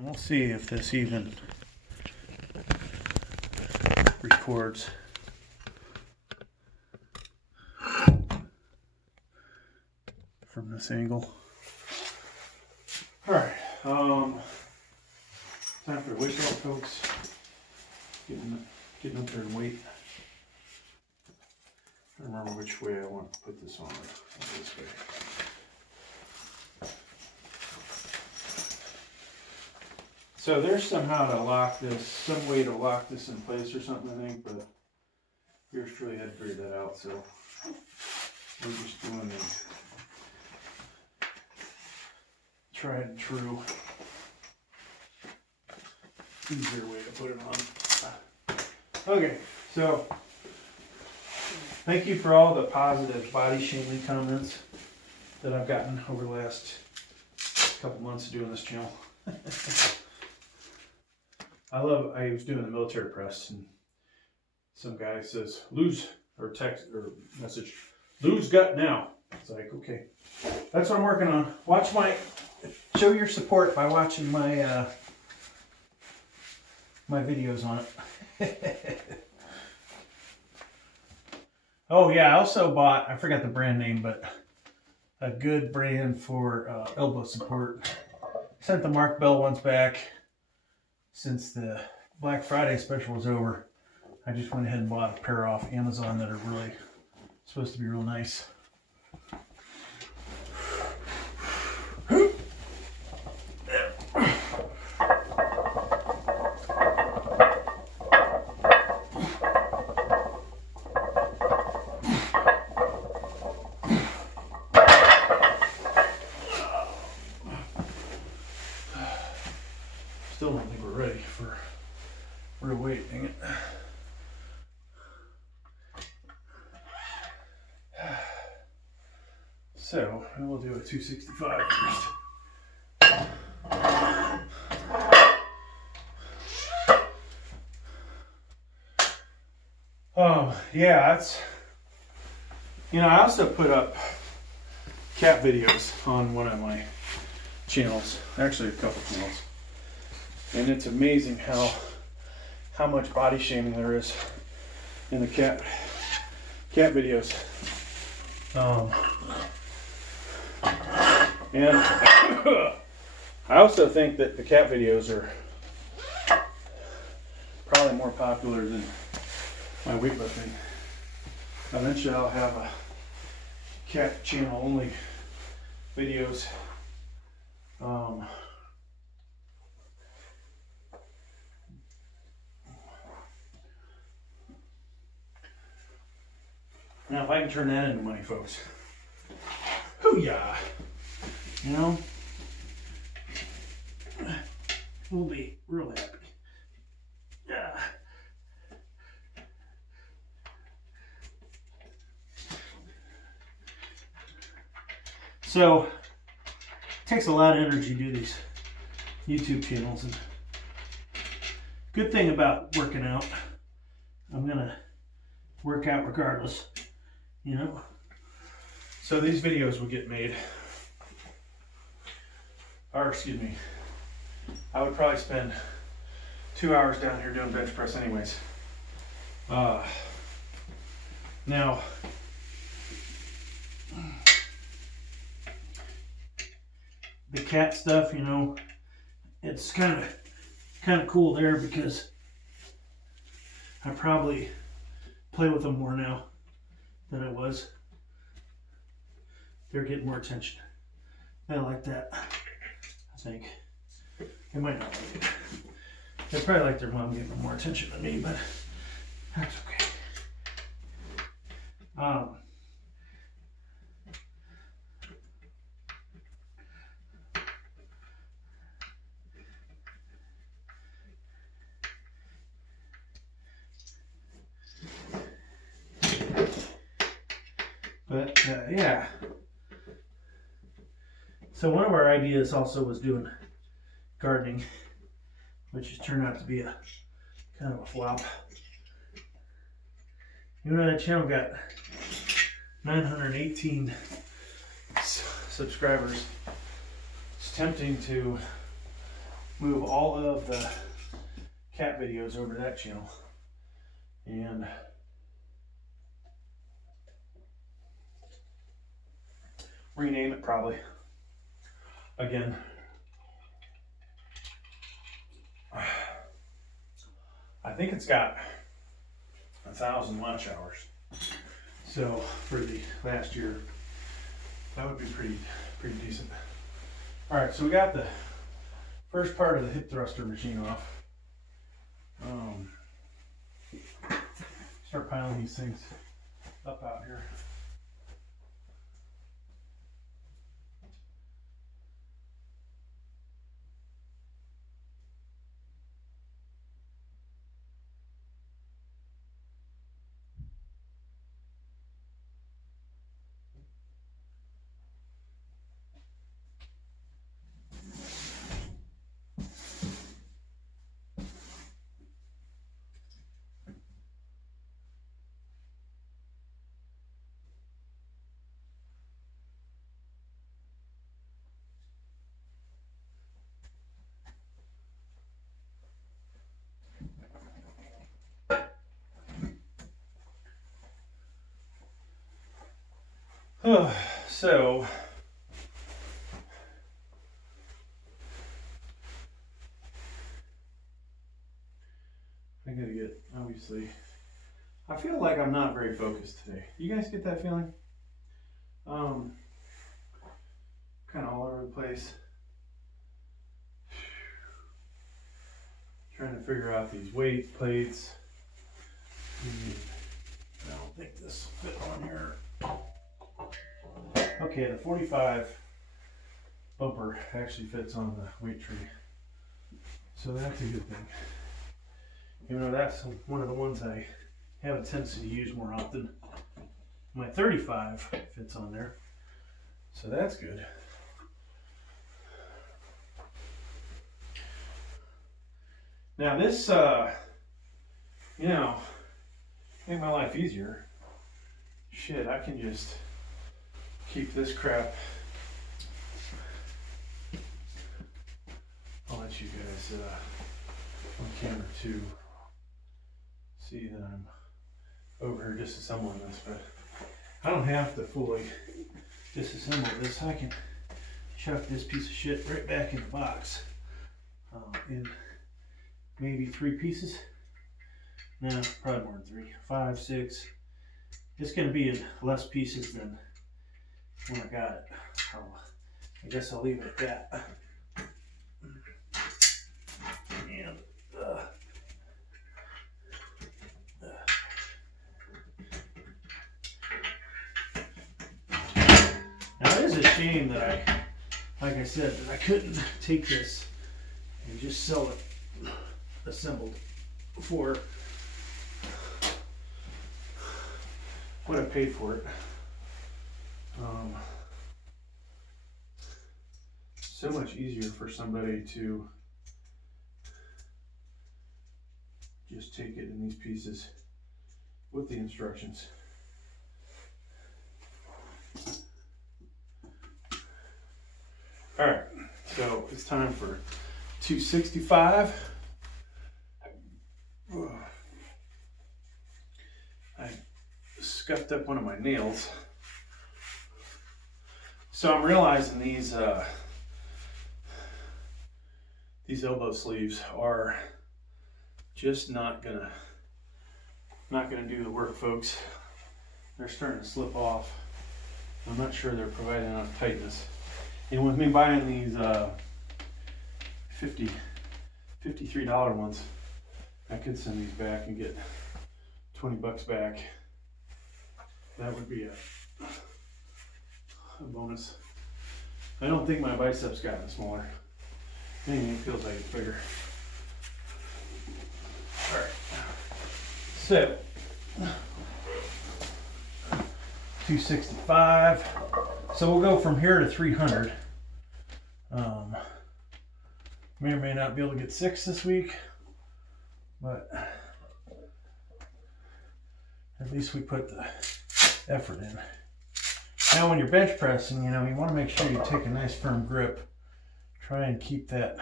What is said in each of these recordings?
And we'll see if this even records. From this angle. Alright, time for the weight belt, folks. Getting up there in weight. I don't remember which way I want to put this on. This way. So there's somehow to lock this, some way to lock this in place or something, I think, but yours truly had figured that out, so we're just doing the tried and true easier way to put it on. Okay, so thank you for all the positive body shaming comments that I've gotten over the last couple months of doing this channel. I was doing the military press, and some guy says, lose, or text, or message, lose gut now. It's like, okay, that's what I'm working on. Show your support by watching my my videos on it. Oh yeah, I also bought, I forgot the brand name, but a good brand for elbow support. Sent the Mark Bell ones back. Since the Black Friday special was over, I just went ahead and bought a pair off Amazon that are really supposed to be real nice. Still don't think we're ready for real weight, dang it. So, we'll do a 265 first. Yeah, that's, I also put up cat videos on one of my channels, actually a couple channels. And it's amazing how much body shaming there is in the cat videos. And I also think that the cat videos are probably more popular than my weightlifting. Eventually I'll have a cat channel only videos. Now, if I can turn that into money, folks, hoo-yah, we'll be real happy. Yeah. So, it takes a lot of energy to do these YouTube channels, and good thing about working out, I'm gonna work out regardless. So these videos will get made, or excuse me, I would probably spend 2 hours down here doing bench press anyways. Now, the cat stuff, it's kind of cool there because I probably play with them more now than I was. They're getting more attention. They like that, I think. They might not like it. They probably like their mom getting more attention than me, but that's okay. But yeah. So one of our ideas also was doing gardening, which has turned out to be a kind of a flop. That channel got 918 subscribers. It's tempting to move all of the cat videos over to that channel and rename it probably. Again, I think it's got 1,000 watch hours. So for the last year, that would be pretty decent. All right, so we got the first part of the hip thruster machine off. Start piling these things up out here. So I gotta get, obviously, I feel like I'm not very focused today. You guys get that feeling? Kind of all over the place. Trying to figure out these weight plates. I don't think this will fit on here. Okay, the 45 bumper actually fits on the weight tree. So that's a good thing. You know, that's one of the ones I have a tendency to use more often. My 35 fits on there. So that's good. Now this, you know, make my life easier. Shit, I can just keep this crap. I'll let you guys on camera too see that I'm over here disassembling this, but I don't have to fully disassemble this. I can chuck this piece of shit right back in the box in maybe 3 pieces. No, probably more than 3, 5, 6. It's going to be in less pieces than when I got it. I guess I'll leave it at that. And now it is a shame that like I said, that I couldn't take this and just sell it assembled for what I paid for it. So much easier for somebody to just take it in these pieces with the instructions. All right, so it's time for 265. I scuffed up one of my nails. So I'm realizing these elbow sleeves are just not gonna do the work, folks. They're starting to slip off. I'm not sure they're providing enough tightness. And with me buying these $53 ones, I could send these back and get 20 bucks back. That would be a bonus. I don't think my biceps gotten smaller. Anyway, it feels like it's bigger. All right. So 265. So we'll go from here to 300. May or may not be able to get 6 this week, but at least we put the effort in. Now when you're bench pressing, you know, you want to make sure you take a nice firm grip. Try and keep that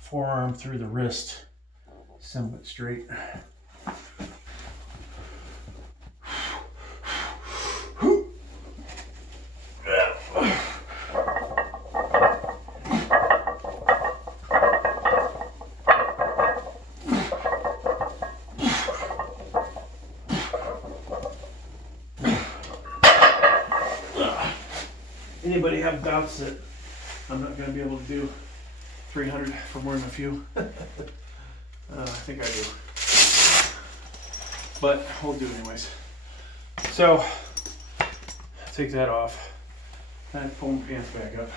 forearm through the wrist somewhat straight. Anybody have doubts that I'm not going to be able to do 300 for more than a few? I think I do. But we'll do it anyways. So, take that off. And pull my pants back up.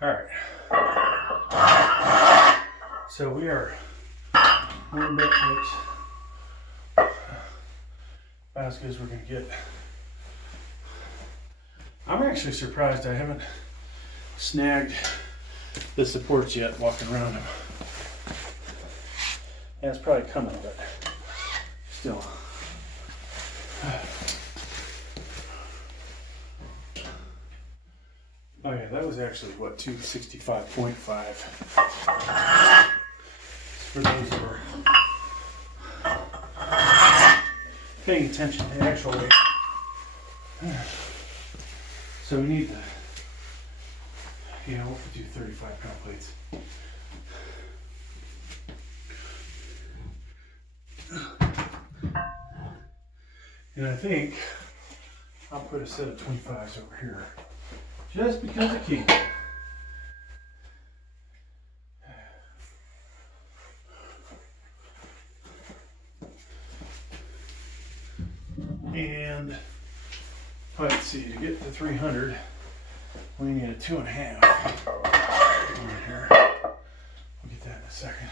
Alright. So we are warmed up, folks. As good as we're going to get. I'm actually surprised I haven't snagged the supports yet walking around them. Yeah, it's probably coming, but still. Oh yeah, that was actually what, 265.5. For those who are paying attention to the actual weight. So we need to, we'll do 35-pound plates. And I think I'll put a set of 25s over here, just because I can. And let's see, to get to 300, we need a 2.5 over here. We'll get that in a second.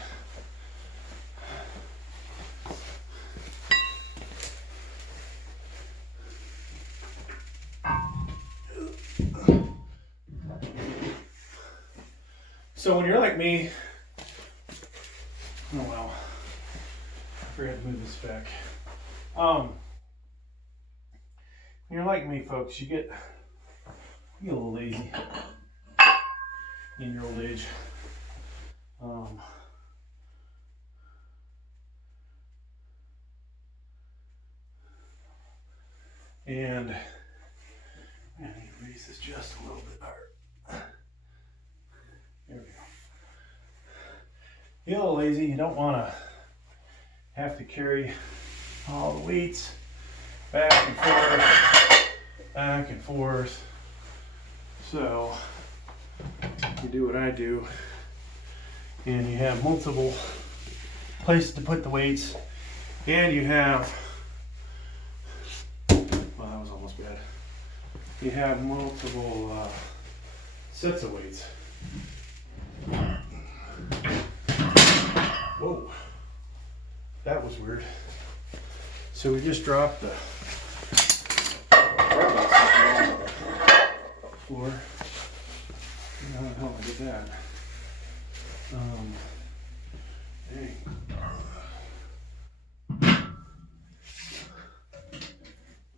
So when you're like me, oh well, I forgot to move this back. When you're like me, folks, you get a little lazy in your old age. And I need to raise this just a little bit higher. There we go. You're a little lazy. You don't want to have to carry all the weights back and forth. So you do what I do, and you have multiple places to put the weights, and you have, well, that was almost bad. You have multiple sets of weights. Whoa, that was weird. So we just dropped the floor. How the hell did I get that? Dang.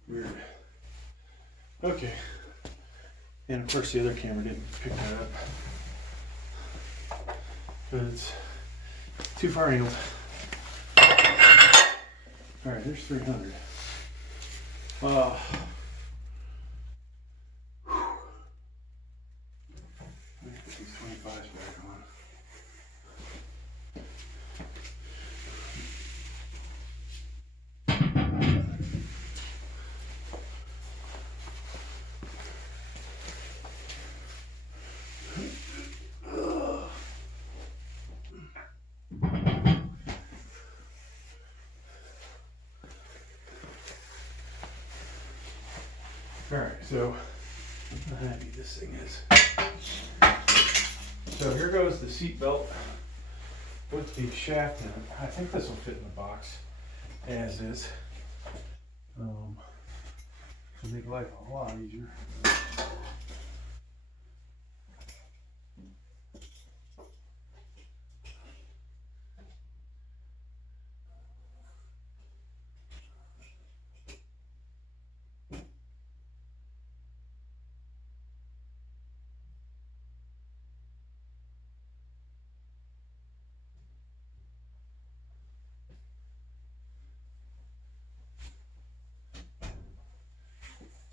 Weird. Okay. And of course the other camera didn't pick that up. But it's too far angled. Alright, there's 300. Let me put these 25s back on. Alright, so how heavy this thing is. So here goes the seat belt with the shaft in it. I think this will fit in the box as is. To make life a lot easier.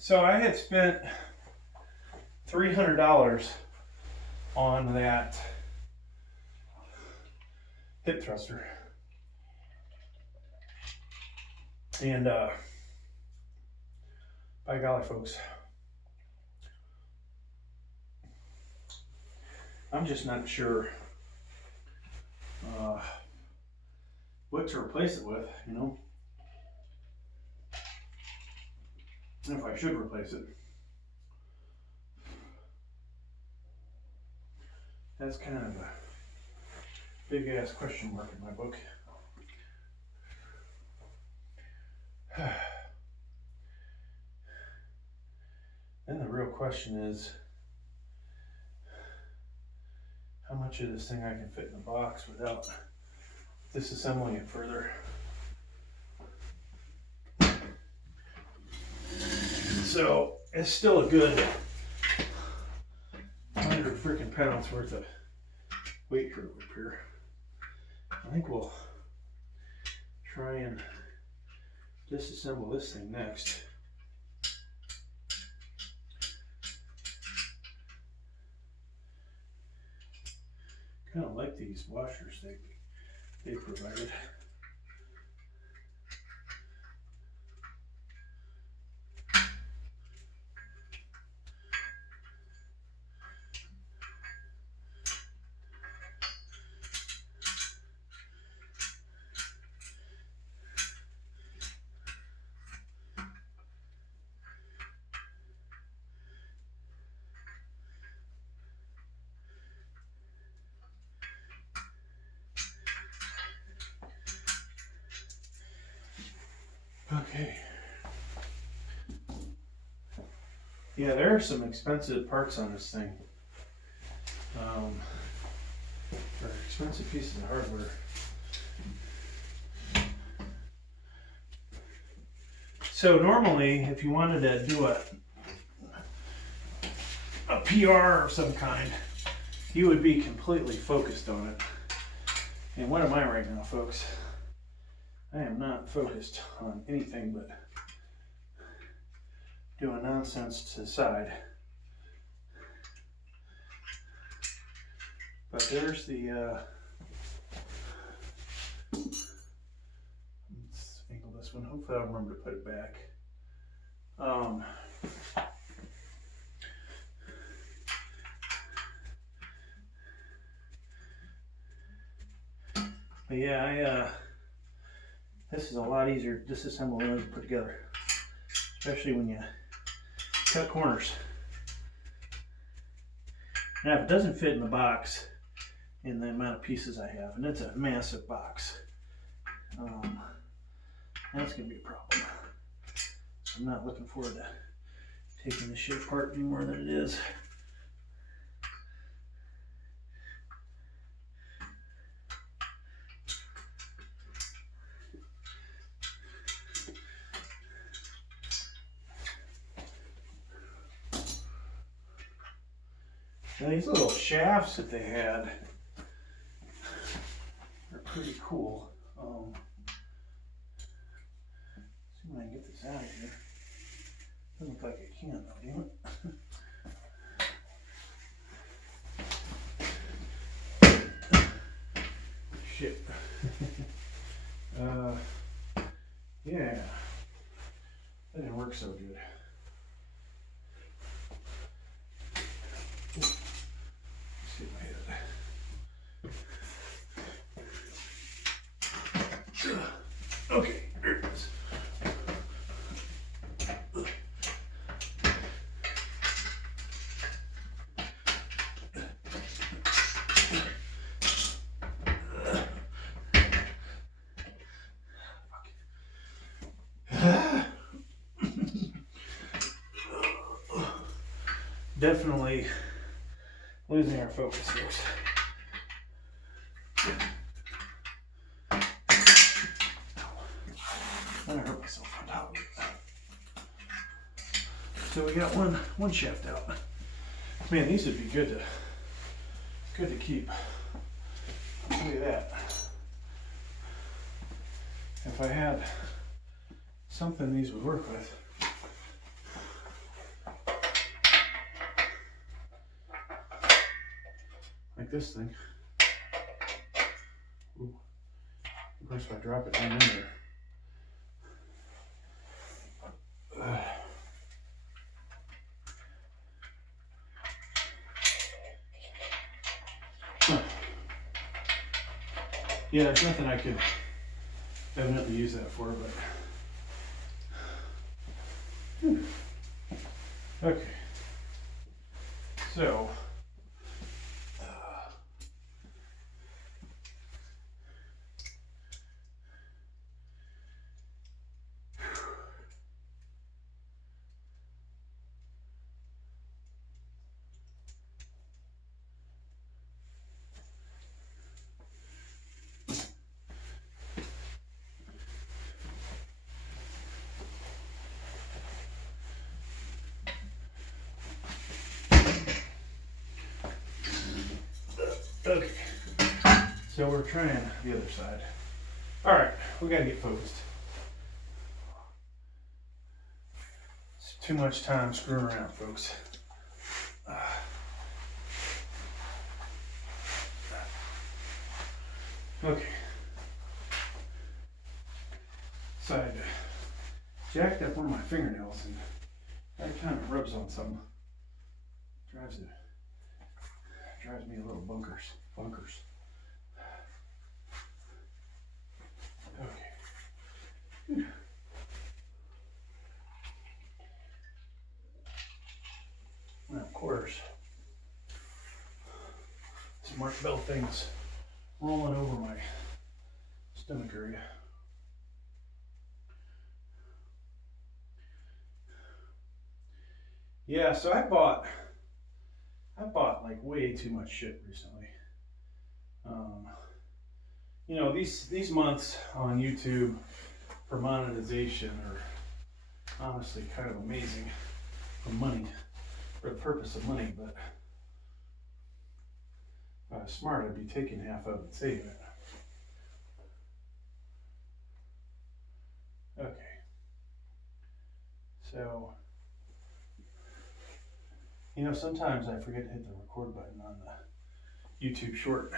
So I had spent $300 on that hip thruster. And by golly, folks, I'm just not sure what to replace it with, you know, and if I should replace it. That's kind of a big ass question mark in my book. Then the real question is, how much of this thing I can fit in the box without disassembling it further. So it's still a good 100 freaking pounds worth of weight here up here. I think we'll try and disassemble this thing next. Kind of like these washers they provided. Okay. Yeah, there are some expensive parts on this thing. Or expensive pieces of hardware. So normally, if you wanted to do a PR of some kind, you would be completely focused on it. And what am I right now, folks? I am not focused on anything but doing nonsense to the side. But there's the, let's angle this one. Hopefully I'll remember to put it back. But yeah, this is a lot easier to disassemble than to put together, especially when you cut corners. Now, if it doesn't fit in the box in the amount of pieces I have, and it's a massive box, that's going to be a problem. I'm not looking forward to taking this shit apart any more than it is. Now, these little shafts that they had are pretty cool. See if I can get this out of here. Doesn't look like I can though, damn it. Shit. Yeah. That didn't work so good. Okay, there it is. Definitely losing our focus, folks. I hurt myself on top of it. So we got one shaft out. Man, these would be good to keep. I'll tell you that. If I had something these would work with. this thing. Ooh. Of course, if I drop it down in there. Huh. Yeah, there's nothing I could evidently use that for, but. Okay. So. Okay, so we're trying the other side. All right, we gotta get focused. It's too much time screwing around, folks. Okay. So I jacked up one of my fingernails and that kind of rubs on something. Drives me a little bunkers. Okay. Now, of course, this Mark Bell thing's rolling over my stomach area. Yeah, so I bought like way too much shit recently. You know, these months on YouTube for monetization are honestly kind of amazing for money, for the purpose of money, but if I was smart, I'd be taking half of it and saving it. Okay. So, you know, sometimes I forget to hit the record button on the YouTube short.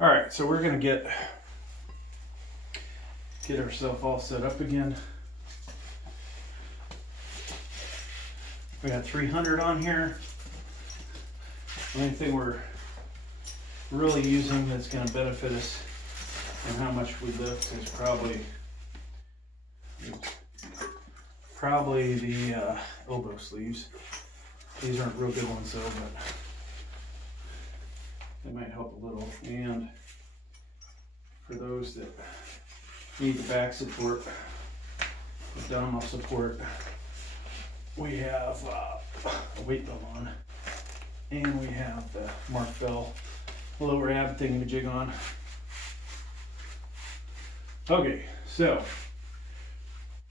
All right, so we're gonna get ourselves all set up again. We got 300 on here. The only thing we're really using that's gonna benefit us and how much we lift is probably the elbow sleeves. These aren't real good ones though, but they might help a little. And for those that need the back support, the abdominal support, we have a weight belt on, and we have the Mark Bell lower ab thingamajig on. Okay, so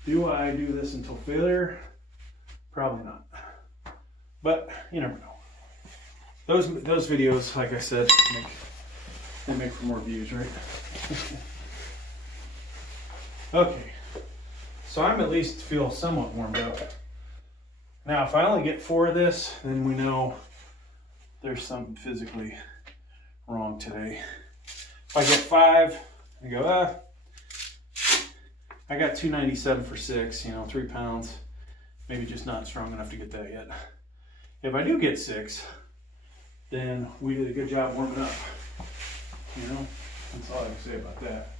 do I do this until failure? Probably not. But you never know. Those videos, like I said, make for more views, right? Okay. So I'm at least feel somewhat warmed up. Now, if I only get 4 of this, then we know there's something physically wrong today. If I get 5, I go, I got 297 for 6, 3 pounds. Maybe just not strong enough to get that yet. If I do get 6, then we did a good job warming up. That's all I can say about that.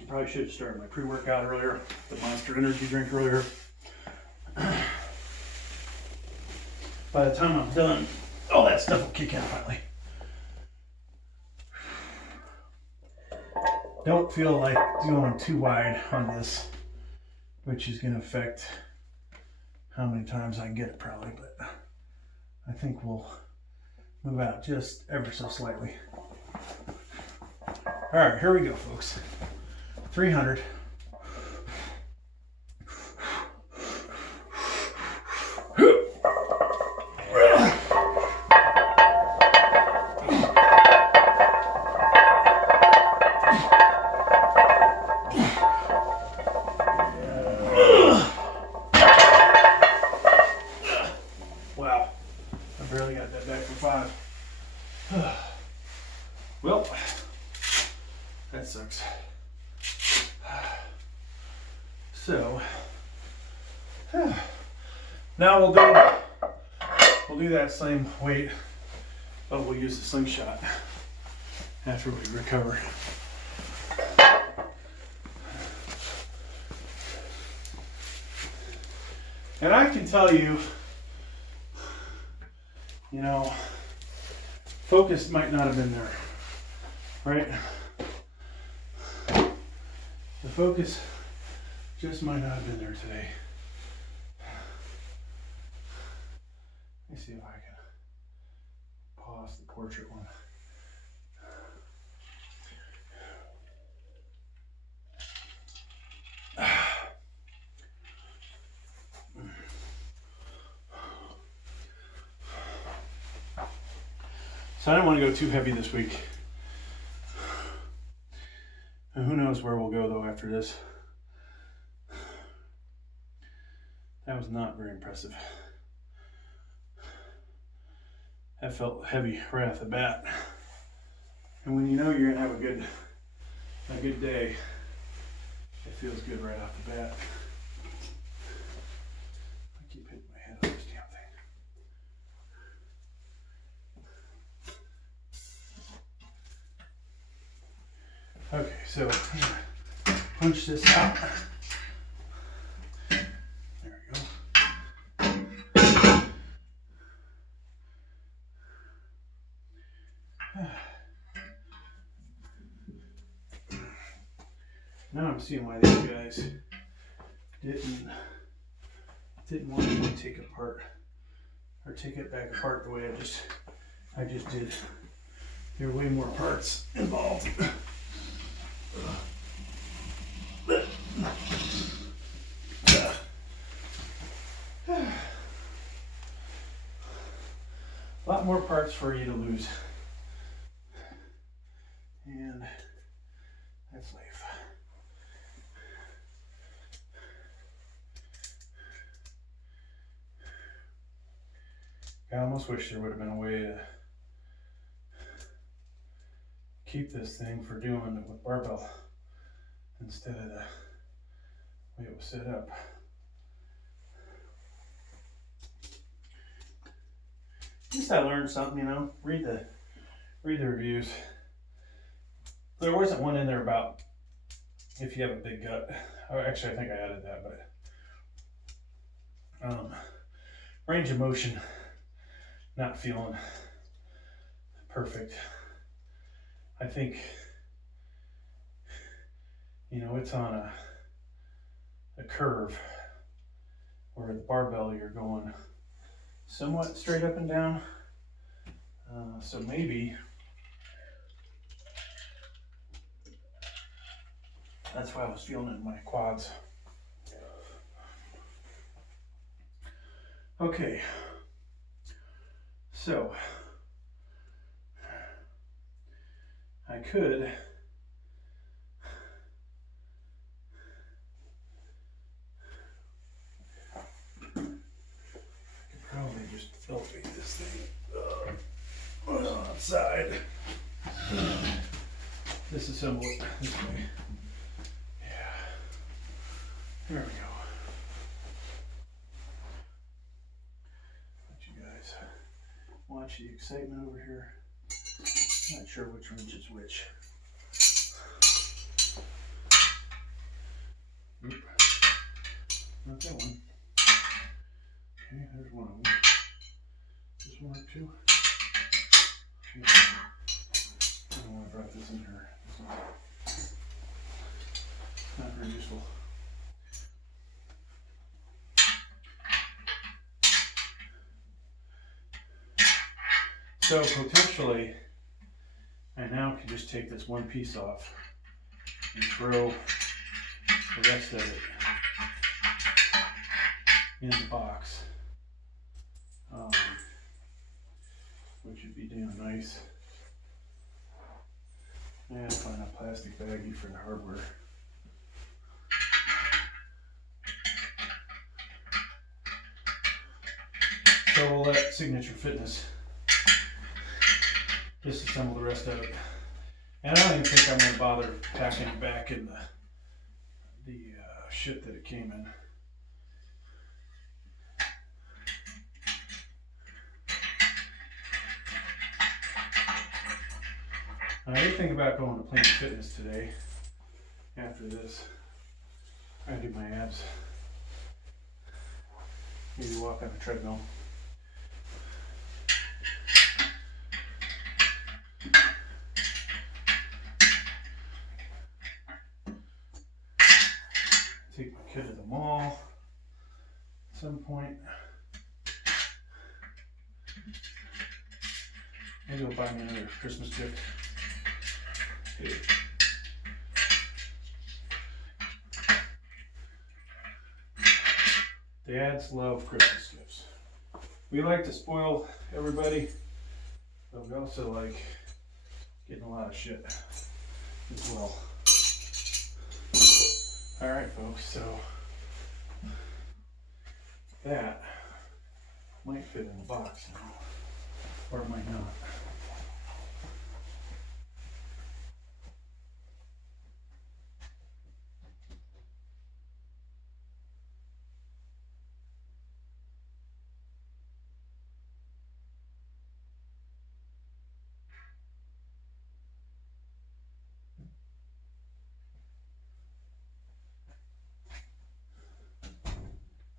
I probably should have started my pre-workout earlier, the Monster Energy drink earlier. By the time I'm done, all that stuff will kick in finally. Don't feel like going too wide on this, which is going to affect how many times I can get it probably, but I think we'll move out just ever so slightly. All right, here we go, folks. 300. Wow. So now we'll do that same weight, but we'll use the slingshot after we recover. And I can tell you, you know, focus might not have been there, right? The focus just might not have been there today. Let me see if I can pause the portrait one. So I don't want to go too heavy this week. And who knows where we'll go though after this. That was not very impressive. That felt heavy right off the bat. And when you know you're gonna have a good day, it feels good right off the bat. I keep hitting my head on this damn thing. Okay, so I'm gonna punch this out. There we go. Now I'm seeing why these guys didn't want me to take apart or take it back apart the way I just did. There are way more parts involved. A lot more parts for you to lose. And that's life. I almost wish there would have been a way to keep this thing for doing it with barbell instead of the way it was set up. At least I learned something, you know. Read the reviews. There wasn't one in there about if you have a big gut. Oh, actually, I think I added that, but range of motion, not feeling perfect. I think, you know, it's on a curve where the barbell you're going somewhat straight up and down. So maybe that's why I was feeling it in my quads. Okay, so I could probably just elevate this thing on the side. Disassemble it this way. Yeah. There we go. Let you guys watch the excitement over here. Not sure which wrench is which. Oop. Not that one. Okay, there's one of them. This one or two. Yeah. I don't want to drop this in here. Not very useful. So potentially, I now can just take this one piece off and throw the rest of it in the box, which would be damn nice. And find a plastic baggie for the hardware. So we'll let Signature Fitness disassemble the rest of it. And I don't even think I'm going to bother packing it back in the shit that it came in. I did think about going to Planet Fitness today. After this, I do my abs. Maybe walk on the treadmill. Take my kid to the mall at some point. Maybe he'll buy me another Christmas gift. Hey. Dads love Christmas gifts. We like to spoil everybody, but we also like getting a lot of shit as well. Alright folks, so that might fit in the box now, or it might not.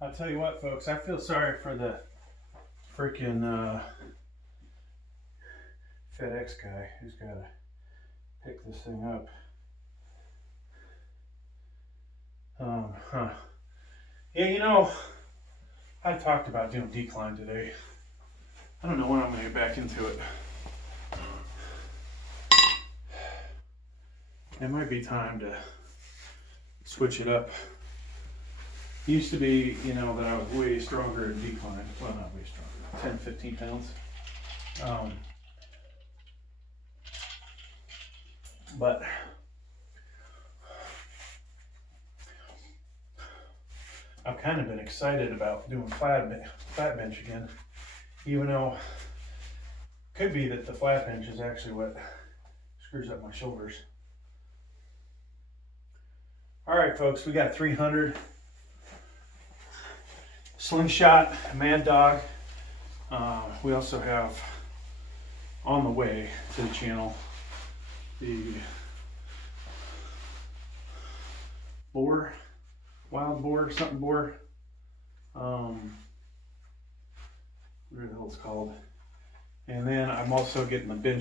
I'll tell you what, folks, I feel sorry for the freaking FedEx guy who's got to pick this thing up. Yeah, you know, I talked about doing decline today. I don't know when I'm going to get back into it. It might be time to switch it up. Used to be, you know, that I was way stronger in decline. Well, not way stronger, 10, 15 pounds. But I've kind of been excited about doing flat bench again, even though it could be that the flat bench is actually what screws up my shoulders. All right, folks, we got 300. Slingshot, Mad Dog. We also have on the way to the channel the boar, wild boar, something boar. Whatever the hell it's called. And then I'm also getting the bench